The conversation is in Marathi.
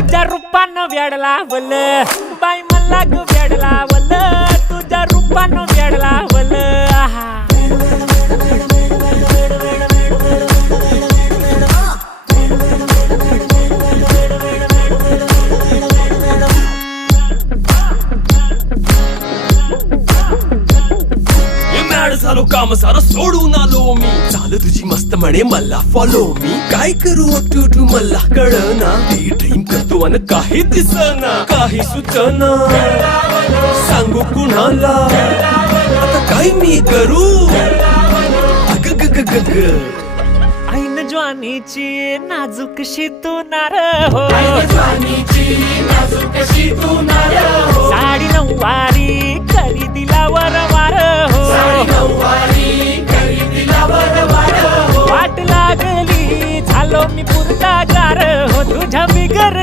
तुझ्या रूपानं वेड लावल बाई मला ग वेड लावल तुझ्या रूपानं वेड लावल आहा झालो काम सारं सोडून आलो मी चाल तुझी मस्त म्हणे मला फॉलो मी काय करू टू मला कळना ती ड्रीम करतो अन काही दिसना काही सुचना सांगू कुणाला आता काय मी करू अग ग ग ग ग ऐन ज्वानीची नाजूकशी तू नार हो साडी नऊवारी करी दिला वरवार हो वाट लागली झालो मी पुरता गार हो तुझ्या बिगर